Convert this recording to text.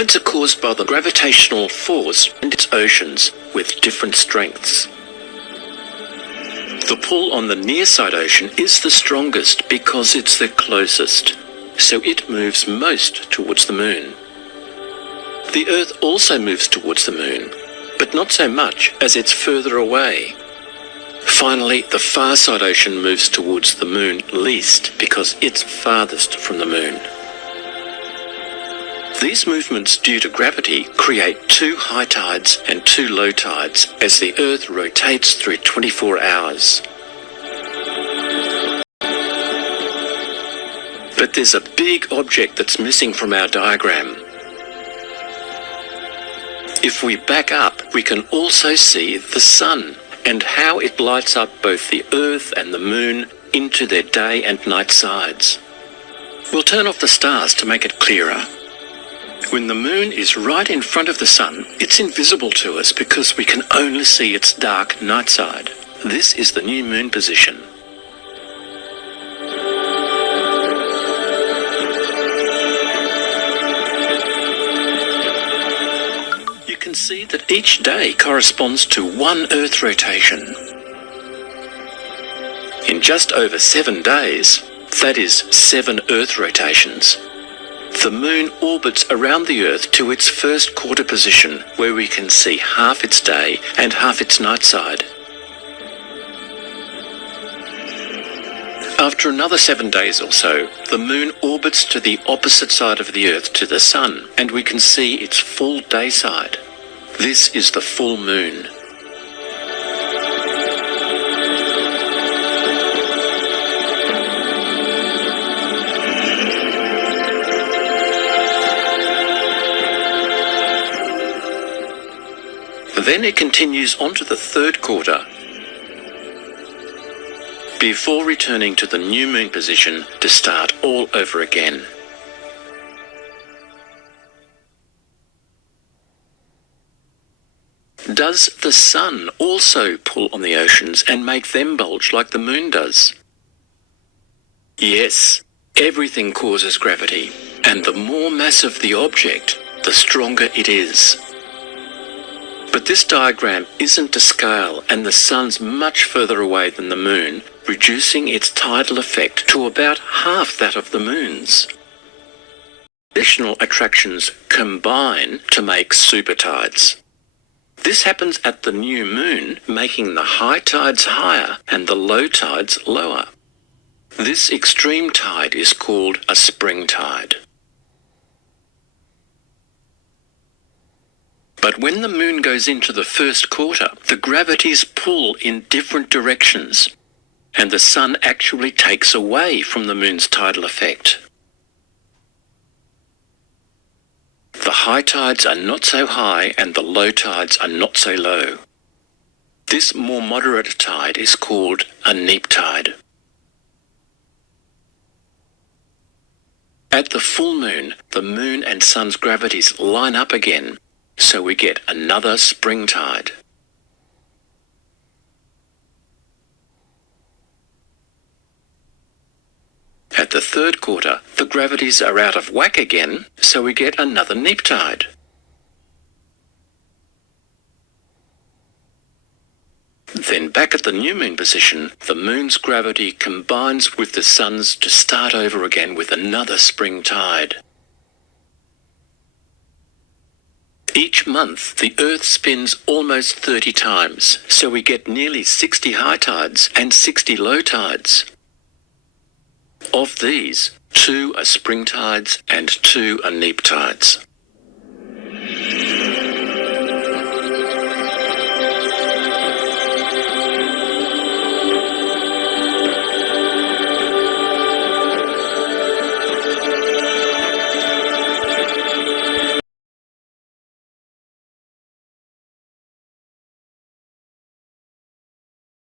Tides are caused by the gravitational force and its oceans with different strengths. The pull on the near-side ocean is the strongest because it's the closest, so it moves most towards the moon. The Earth also moves towards the moon, but not so much as it's further away. Finally, the far-side ocean moves towards the moon least because it's farthest from the moon. These movements due to gravity create 2 high tides and 2 low tides as the Earth rotates through 24 hours. But there's a big object that's missing from our diagram. If we back up, we can also see the sun and how it lights up both the Earth and the moon into their day and night sides. We'll turn off the stars to make it clearer. When the moon is right in front of the sun, it's invisible to us because we can only see its dark night side. This is the new moon position. You can see that each day corresponds to 1 Earth rotation. In just over 7 days, that is 7 Earth rotations, the moon orbits around the Earth to its first quarter position, where we can see half its day and half its night side. After another 7 days or so, the moon orbits to the opposite side of the Earth to the sun, and we can see its full day side. This is the full moon. Then it continues on to the 3rd quarter, before returning to the new moon position to start all over again. Does the sun also pull on the oceans and make them bulge like the moon does? Yes, everything causes gravity, and the more massive the object, the stronger it is. But this diagram isn't to scale, and the sun's much further away than the moon, reducing its tidal effect to about half that of the moon's. Additional attractions combine to make super tides. This happens at the new moon, making the high tides higher and the low tides lower. This extreme tide is called a spring tide. But when the moon goes into the 1st quarter, the gravities pull in different directions, and the sun actually takes away from the moon's tidal effect. The high tides are not so high and the low tides are not so low. This more moderate tide is called a neap tide. At the full moon, the moon and sun's gravities line up again, so we get another spring tide. At the 3rd quarter, the gravities are out of whack again, so we get another neap tide. Then back at the new moon position, the moon's gravity combines with the sun's to start over again with another spring tide. Each month, the Earth spins almost 30 times, so we get nearly 60 high tides and 60 low tides. Of these, 2 are spring tides and 2 are neap tides.